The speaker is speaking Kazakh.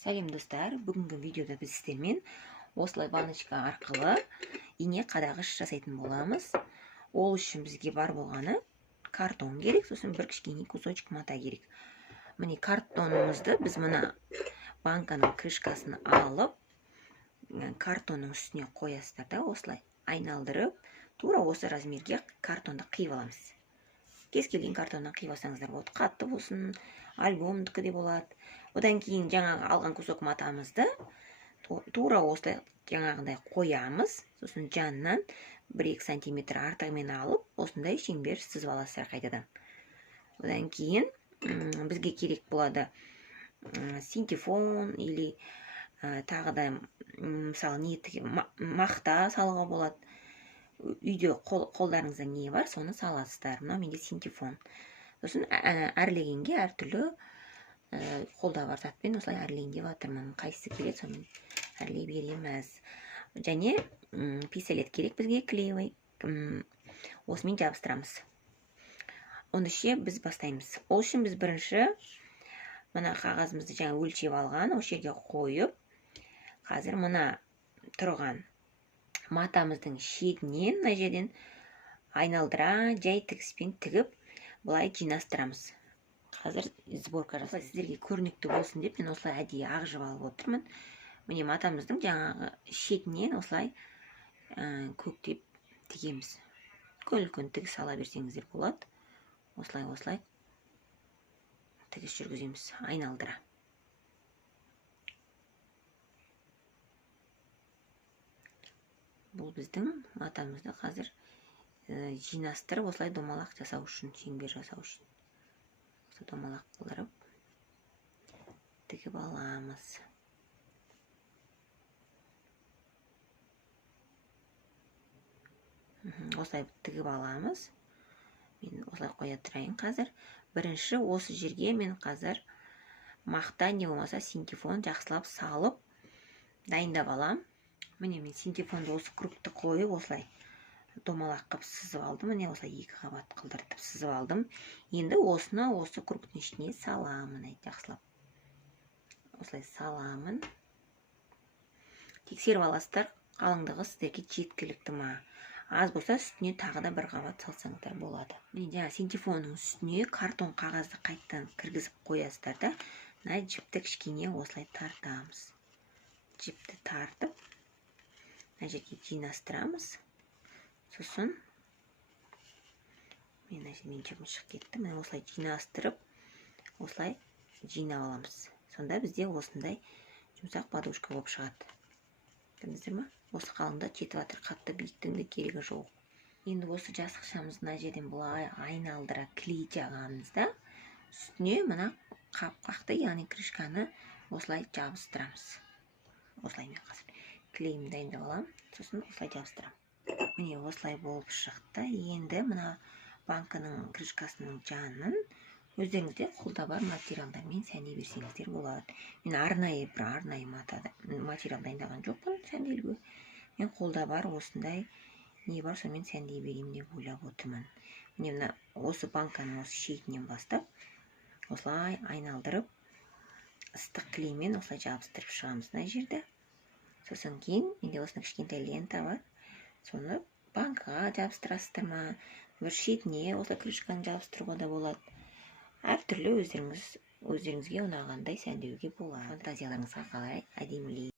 Сәлем достар, бүгінгі видеода біз сіздермен осылай баночка арқылы ине қадағыш жасайтын боламыз. Ол үшін бізге бар болғаны картон керек, сосын бір кішкене кусочек мата керек. Міне картонымызды біз мына банканың крышкасын алып, картонның үстіне қоясыздар да, осылай айналдырып, тура осы размерге картонды қиып аламыз. Кез келген картоннан қиып алсаңыздар болады, қатты болсын, альбомдікі де болады. Одан кейін жаңағы алған кусок матамызды тура осылай жаңағындай қоямыз. Сосын жанынан 1-2 сантиметр артығымен алып, осындай шеңбер сызып аласыздар қайтадан. Одан кейін бізге керек болады синтефон или тағы да мысалы мақта салуға болады. Үйде қолдарыңызда не бар, соны саласыздар. Мынау менде синтефон. Сосын әрлегенге әртүрлі қолда бар затпен осылай әрлейін деп жатырмын. Қайсысы келеді, соны әрлей береміз. Және пистолет керек бізге, клеевый. Осымен жабыстырамыз. Оны ше біз бастаймыз. Ол үшін біз бірінші мына қағазымызды жаңа өлшеп алған, осы жерге қойып, қазір мына тұрған матамыздың шетінен мына жерден айналдыра, жай тігіспен тігіп, былай жинастырамыз. Қазір сборка жасай, сіздерге көрнекті болсын деп, мен осылай әдейі ағжып алып отырмын. Міне матамыздың жаңағы шетінен осылай көктеп тігеміз. Үлкен тігіс ала берсеңіздер болады. Осылай тігіс жүргіземіз, айналдыра. Бұл біздің матамызды қазір жинастырып, осылай домалақ жасау үшін, шеңбер жасау үшін. Осы домалақ қылдырып тігіп аламыз. Осылай тігіп аламыз. Мен осылай қоя тұрайын қазір. Бірінші осы жерге мен қазір мақта не болмаса синтефон жақсылап салып дайындап алам. Міне мен синтефонды осы кругты қойып, осылай домалақ қып сызып алдым. Міне осылай 2 қабат қылдыртып сызып алдым. Енді осыны осы кругтың ішіне саламын, жақсылап. Осылай саламын. Тексеріп аласыздар, қалыңдығы сіздерге жеткілікті ма? Аз болса үстіне тағы да 1 қабат салсаңыздар болады. Міне жаңа синтефонның үстіне картон қағазды қайттан кіргізіп қоясыздар да, мына жіпті кішкене осылай тартамыз. Жіпті тартып, мына жерге жинастырамыз. Сосын мен жіпім шығып кетті. Мен осылай жинастырып, осылай жинап аламыз. Сонда бізде осындай жұмсақ подушка болып шығады. Көрдіңіздер ме? Осы қалыңда жетіп жатыр, қатты биіктің де керегі жоқ. Енді осы жасықшамыз мына жерден былай айналдыра клей жағамызда, үстіне мына қапқақты, яғни крышканы осылай жабыстырамыз. Осылай мен қазір клейімді дайындап аламын, сосын осылай жабыстырамын. Міне осылай болып шықты. Енді мына банканың крышкасының жанын өздеріңізде қолда бар материалдармен сәндей берсеңіздер болады. Мен арнайы материал дайындаған жоқпын сәнделуге. Мен қолда бар осындай не бар, сонымен сәндей берейін деп ойлап отырмын. Міне осы банканың осы шетінен бастап, осылай айналдырып, ыстық клеймен осылай жабыстырып шығамыз мына жерді. Сосын кейін менде осының кішкентай лента бар. Соны банкаға жабыстырасыздар ма, бір шетіне осылай крышканы жабыстыруға да болады. Әртүрлі өздеріңізге ұнағандай сәндеуге болады. Фантазияларыңызға қалай әдемілей.